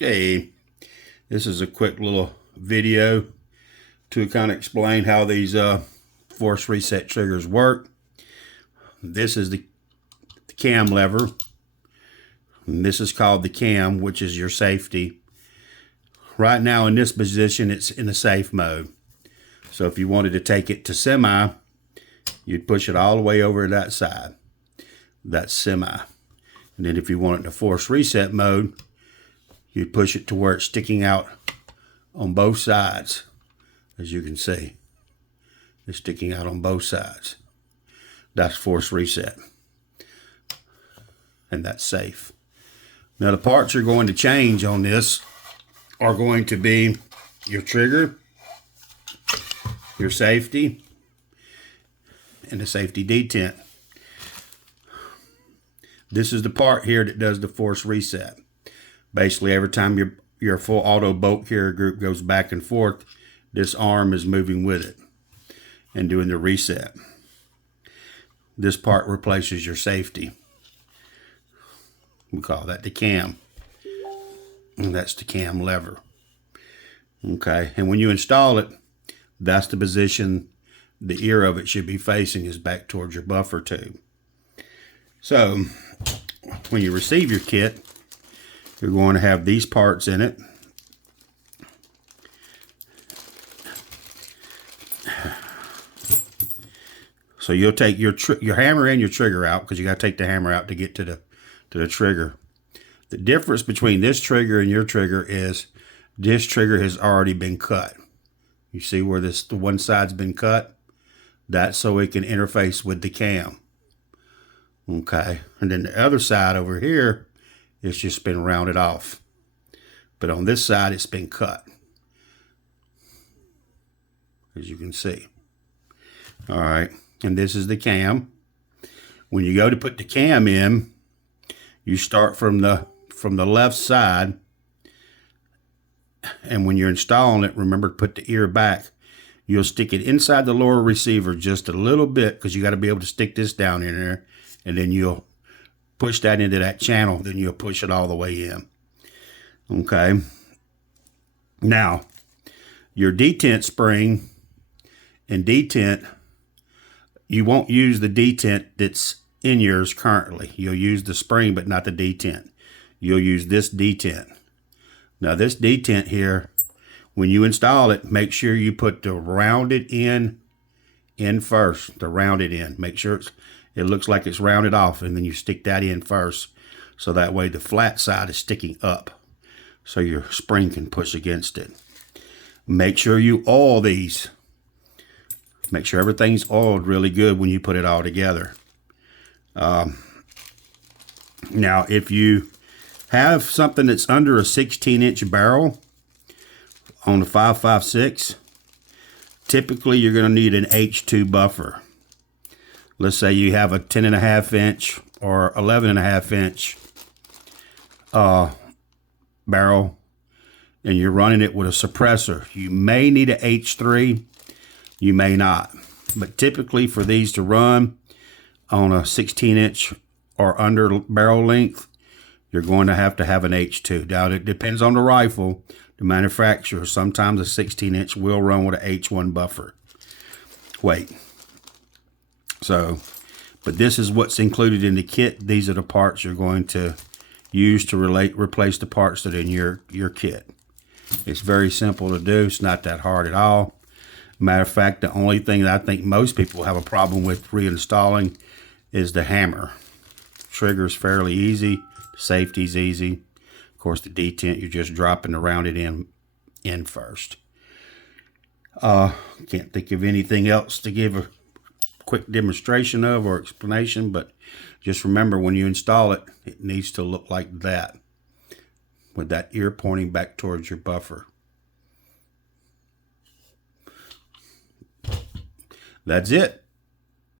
Okay, this is a quick little video to kind of explain how these force reset triggers work. This is the cam lever, and this is called the cam, which is your safety. Right now in this position, it's in the safe mode. So if you wanted to take it to semi, you'd push it all the way over to that side. That's semi. And then if you want it in a force reset mode, you'd push it to where it's sticking out on both sides. As you can see, it's sticking out on both sides. That's force reset. And that's safe. Now the parts you're going to change on this are going to be your trigger, your safety, and the safety detent. This is the part here that does the force reset. Basically, every time your full auto bolt carrier group goes back and forth, this arm is moving with it and doing the reset. This part replaces your safety. We call that the cam. And that's the cam lever. Okay, and when you install it, that's the position the ear of it should be facing, is back towards your buffer tube. So when you receive your kit, you're going to have these parts in it. So you'll take your hammer and your trigger out, because you got to take the hammer out to get to the trigger. The difference between this trigger and your trigger is this trigger has already been cut. You see where the one side's been cut? That's so it can interface with the cam. Okay, and then the other side over here, it's just been rounded off. But on this side, it's been cut, as you can see. All right, and this is the cam. When you go to put the cam in, you start from the left side, and when you're installing it, remember to put the ear back. You'll stick it inside the lower receiver just a little bit, because you got to be able to stick this down in there, and then you'll push that into that channel, then you'll push it all the way in. Okay. Now, your detent spring and detent, you won't use the detent that's in yours currently. You'll use the spring, but not the detent. You'll use this detent. Now, this detent here, when you install it, make sure you put the rounded end in first, the rounded end. Make sure it looks like it's rounded off, and then you stick that in first, so that way the flat side is sticking up, so your spring can push against it. Make sure you oil these. Make sure everything's oiled really good when you put it all together. Now, if you have something that's under a 16-inch barrel on the 5.56, typically you're going to need an H2 buffer. Let's say you have a 10.5 inch or 11.5 inch barrel, and you're running it with a suppressor. You may need a H3, you may not. But typically for these to run on a 16-inch or under barrel length, you're going to have an H2. Now, it depends on the rifle, the manufacturer. Sometimes a 16-inch will run with an H1 buffer weight. So, but this is what's included in the kit. These are the parts you're going to use to replace the parts that are in your kit. It's very simple to do. It's not that hard at all. Matter of fact, the only thing that I think most people have a problem with reinstalling is the hammer. Trigger's fairly easy. Safety's easy. Of course, the detent, you're just dropping the rounded end in first. Can't think of anything else to give a quick demonstration of or explanation, but just remember, when you install it, it needs to look like that, with that ear pointing back towards your buffer. That's it.